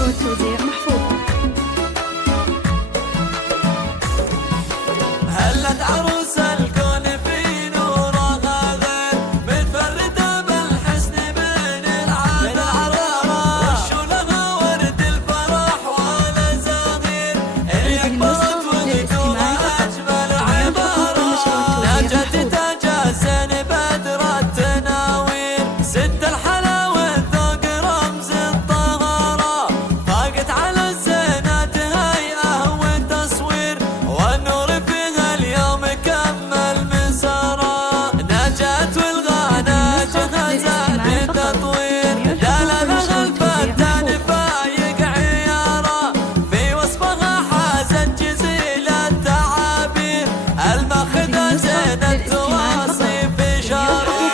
والنشر والتوزيع محفوظة. هلت عروس الكون في نورها غير متفردة بالحسن بين العذارى وشولها ورد الفرح والزغير اللي أكبرت ولدوها أجمل عبارة نجت تاج الزين بدر التناوير ست الحلاوة الذوق رمز الطهارة فاقت على الزينات هيئة وتصوير والنور كمل مسارا نجت والغانا جهزت بالتطوير دلالها الفتان فايق عيارا في وصفها حازت جزيل التعابير الماخذة زين التواصي في شاري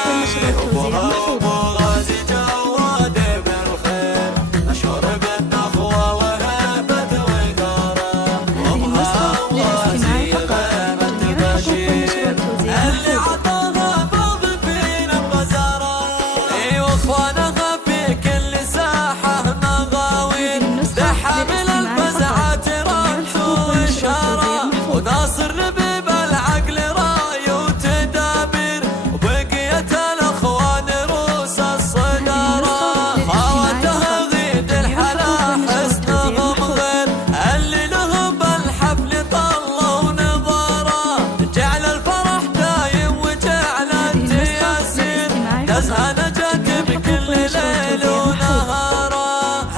ابو غازي جواد بالخير مشهور بالنخوة وهبة وقارة امها غازي اللي عطاها فضل فينا بغزارة واخوانها في كل ساحة مغاوير حامل الفزعات رمز وإشارة وناصر لبيب العقل راي وتدابير وبقية الأخوان روس الصدارة خواتها غيد الحلا حسنهم غير اللي لهم بالحفل طلوا نظارة جعل الفرح دايم وجعل التياسير نزهة نجت بكل ليل ونهارة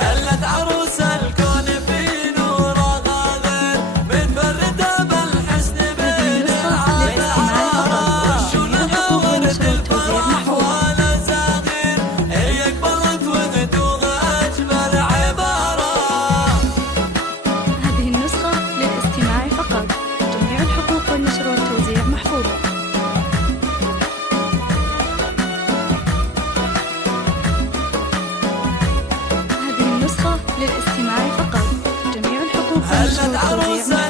هلت عروس الكون في نورها غير متفردة بالحسن بين العذارى وشولها ورد الفرح والزغير هي أكبرت وغدوها أجمل عبارة. هذه النسخة للاستماع فقط. جميع الحقوق والنشر والتوزيع محفوظة. هذه النسخة للاستماع فقط. جميع الحقوق والنشر والتوزيع محفوظة.